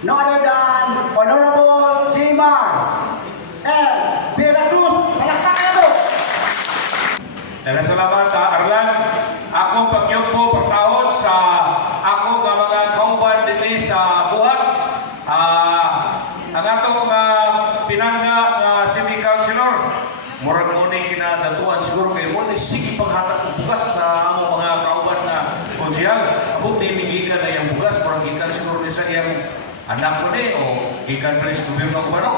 no other than Honorable Jemar and Vera Cruz. Palakpakan ito! Salamat Arlan. Akong pagyupo pagtawod sa ako nga mga kauban dinhi sa buhat. Ang atong pinangga nga city councilor, murag mo ni kinadatuan siguro kay mo ni sige paghatag og bugas sa among mga kauban na konsyal. Abot ni gikan na yang bugas, murag gikan siguro ni sa iyang anak mo ni o gikan pa ni sa gobyerno ko ano.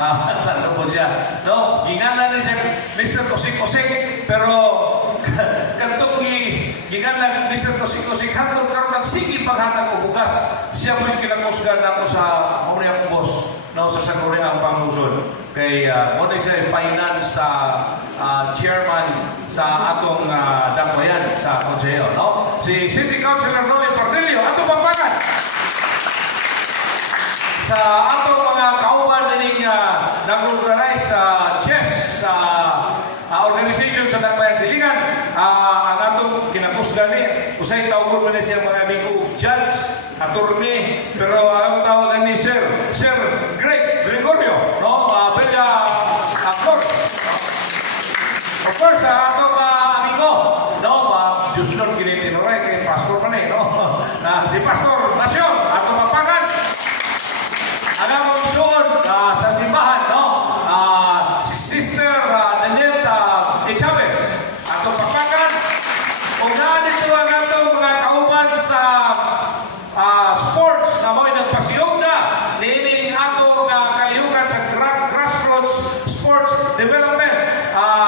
Ano po siya? No, gingalan ni siya Mr. Kusik-Kusik, pero katong gingalan Mr. Kusik-Kusik hantong karon nagsige paghatag og bugas. Siya mo kinakusgan ako sa Korea kong boss, no, sa Korea ang pangusod. Kay mo siya finance chairman sa atong Dako yan sa konseyo, no? Si City Councilor Noel Pardelio, atong pagpangan sa atong mga kauban nining nag-organize sa chess organization sa Dakbayan Silingan. Ang atong kinakusgan ni usay tawgon man siya mga amigo judge, attorney, pero ang tawagan ni Sir Greg Gregorio, no? Bella actor. Of course, atong amigo, no? Diyos nun kinitinuray kay Pastor man no? Si Pastor Nasyon, atong mapangan. Ang among suon sa simbahan, no? Sister Nanette Chavez, atong pagpakan. Kung dito ang atong mga kauban sa sports na mo'y nagpasiyog na, nining atong kalihukan sa grassroots sports development.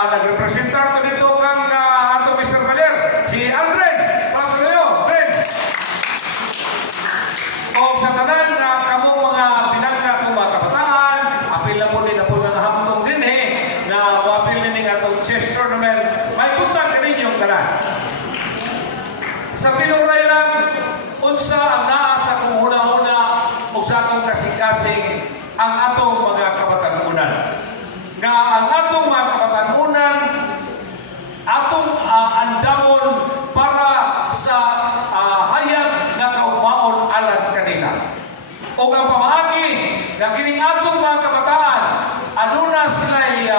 Nagrepresentar ko dito kang atong Mr. Valer, si Aldred. Paso kayo, Aldred. O sa tanan kamo mga pinangga ko mga kabataan, apil na po din na po ng hamtong din na wapil na ning atong chess tournament. May buntag ka ninyong tanan. Sa tinuray lang, unsa ang naa sa kong huna-huna o sa akong kasing-kasing ang atong mga kabatanunan. Nga ang atong mga kabatanunan, atong andamon para sa hayag na kaumaon alang kanila. O ang pamahagi na kining atong mga kabataan, aduna sila'y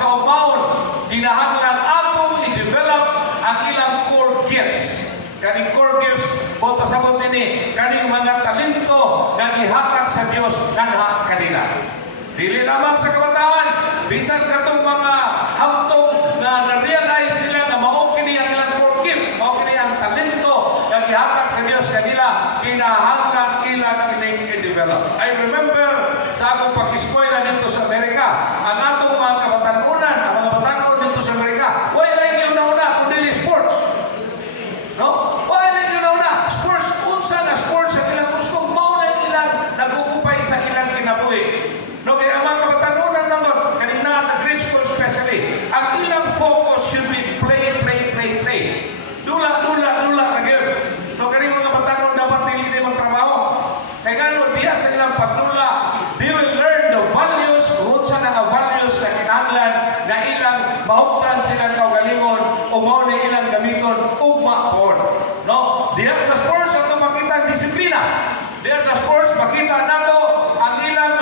kaumaon, ginahanglan atong i-develop ang ilang core gifts. Kaning core gifts, o pasabot nini, kaning mga talento na gihatag sa Diyos nanha kanila. Dili lamang sa kabataan, bisan katong mga hamtong na na-realize nila na mao kini ang ilang core gifts, mao kini ang talento na gihatag sa Diyos kanila, kinahanglan ilang kining i-develop. I remember sa akong pag-eskwela dito sa Amerika, ang atong mga kabatanunan, ang mga batanon dito sa Amerika, wala yung nauna kung dili sports. No? Wala yung nauna. Sports, unsa na sports ang ilang gusto, mauna ilang nag-ukupay sa ilang kinabuhi. No, kaya ang mga kabatanunan naman, kanina sa grade school especially, ang ilang focus should be play. Dula again. No, kanina mga kabatanon dapat dili magtrabaho. Kaya gano'n, diya sa ilang pagdula, they will learn the values, kung sa nga values na kinahanglan na ilang mahuptan silang kaugalingon o mao na ilang gamiton ugma pod. No? Diya sa sports, ato makita ang disiplina. Diya sa sports, makita nato ang ilang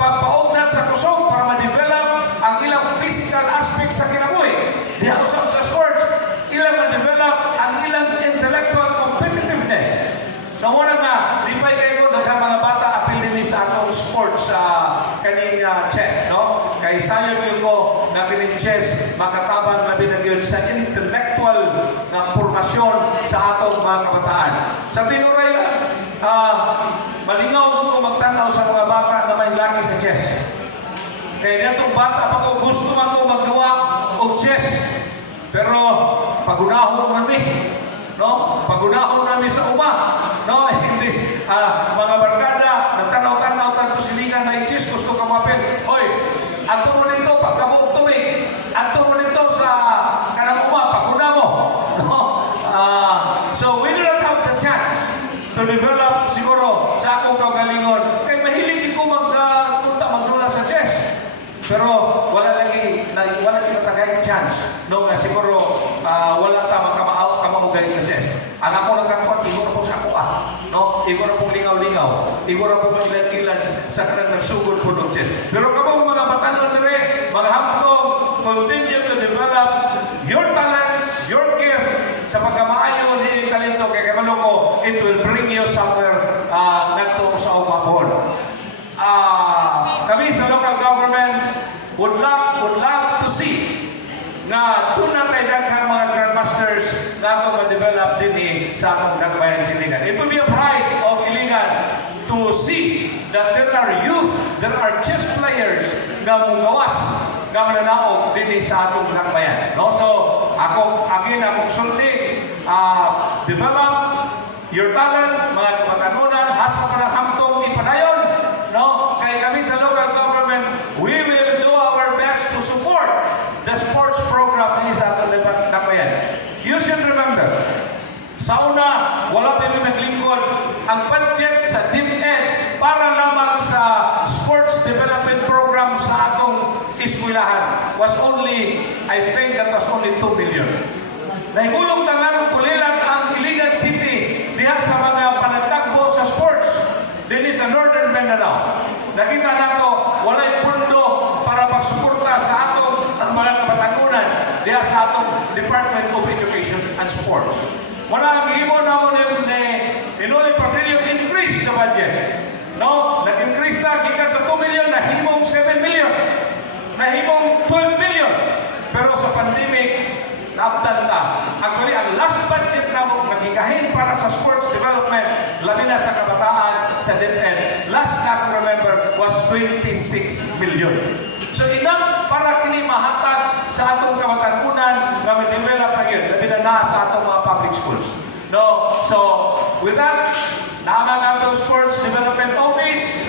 pagpaugnat sa kusog para ma-develop ang ilang physical aspects sa kinabuhi. Diya sa sports, ilang ma-develop ang ilang intellectual competitiveness. So muna nga, lipay kayo daghang mga bata apil din sa atong sports kaning chess, no? Kay sayon yung ko na kining chess makatabang labi na gyud sa intellectual na formasyon sa atong mga kabataan. Sa tinuray malingaw ko magtanaw sa mga bata na may laki sa chess. Kaya netong bata pa ko gusto man ko magduwa og chess. Pero pagunahon man mi, no? Pagunahon namin sa uma, no? Imbis mga barkada nagtanaw-tanaw tanto silingan na chess gusto ka mapil. Hoy, ato mo nito pagkabuok tubig. Ato mo nito sa kanang uma paguna mo, no? So we do not have the chance to develop siguro sa akong kaugalingon. Kaya mahilig ko magdula sa chess. Pero wala lagi matagay chance. No, nga siguro wala ta kamaugay sa chess. Ang ako nagkakuan, igo na po sa ako no? Igo na pong lingaw-lingaw. Igura po mailan-ilan sa kanang nagsugod po ng chess. Pero kamo mga batanon dire, mga hamtong, continue to develop your talents, your gift sa pagkamaayo ni talento kay kamalo ko, it will bring you somewhere nagto sa umapon. Kami sa local government would love to see na doon na tayo daghang mga grandmasters na itong ma-develop din sa atong nagbayan silingan. It will be a pride of Iligan to see that there are youth, there are chess players na mugawas na mananaog din sa atong nagbayan. No? So, akong sulti, develop your talent, mga kapatanunan, hasa ka ng hamtong ipadayon. No? Kaya kami sa local government, we will do our best to support the sports program ni sa atong nagbayan. You should remember, sa una, wala pa naglingkod ang budget sa DepEd para lamang sa sports development program sa atong eskwelahan was only, I think that was only 2 million. Nahigulong na nga ng kulilan ang Iligan City diha sa mga panagtagbo sa sports din sa Northern Mindanao. Nakita nato, walay pundo para pagsuporta sa atong mga kabatanunan diha sa atong Department of Education and Sports. Wala ang himo namon ni Pagdilyo increase the budget. No, nag-increase na gikan sa 2 million na himong 7 million. Na himong 12 million. Pero sa pandemic, naabtan ta. Actually, ang last budget na mo nagikahin para sa sports development, labi na sa kabataan, sa DepEd, last I remember was 26 million. So, enough para kini mahatag sa atong kabatanunan na may develop na yun, labi na sa atong mga public schools. No? So, with that, naamang atong sports development office,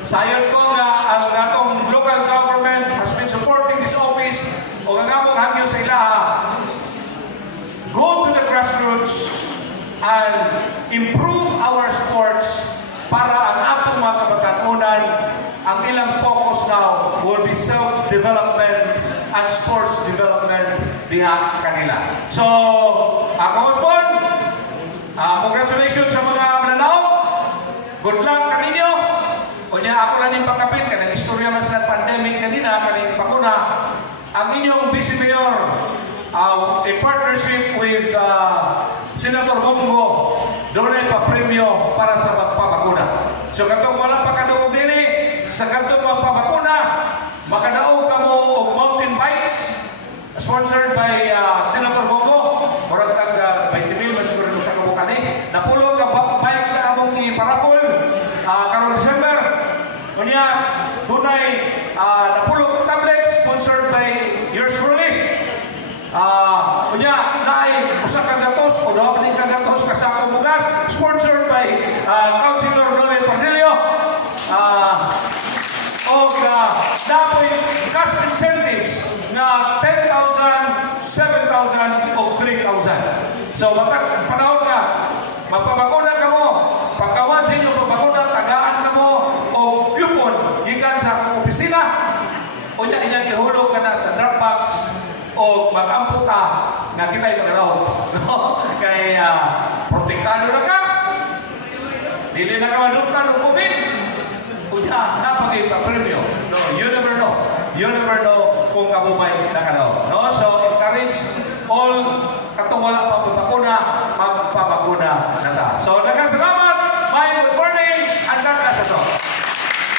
sayon ko nga ang atong local government has been supporting this office o gagamong hangyo sa ilaha. Go to the grassroots and improve our sports para ang atong mga kabatanunan, ang ilang focus now will be self-development and sports development diha kanila. So, ako husband, congratulations sa mga mananaw. Good luck kaninyo. O niya, ako lang yung pagkapit, kanang istorya man sa pandemic kanina, kanang panguna, ang inyong Vice Mayor, in partnership with Senator Bongo, doon ay pa-premyo para sa magpapakuna. So katong wala pa kaduog din sa katong magpapakuna, makadaog ka mo og mountain bikes, sponsored by Senator Bongo, murag tag 20 mil, mas siguro sa kabukan Napulo ka bikes na among i-paraffol, karon December. Kunya, dunay napulo tablets, sponsored by yours truly. Kunya, naay usa ka gatos o daw ni ka gatos kasako bugas, sponsored by Councilor Noel Pardillo. Dapoy cash incentives na 10,000, 7,000 o 3,000. So, matag panahon ka, magpabakuna ka mo, pagkawan sa inyo pabakuna, tagaan ka mo o coupon gikan sa opisina, o niya inyang ihulog ka na sa Dropbox o mag-ampo ka na kita'y magalaw. No? Kaya protektado na ka, dili na ka maluktan o COVID, o niya napag-ipapremyo. No, you never know. You never know kung kabumay na ka daw. No? So, encourage all katong wala pa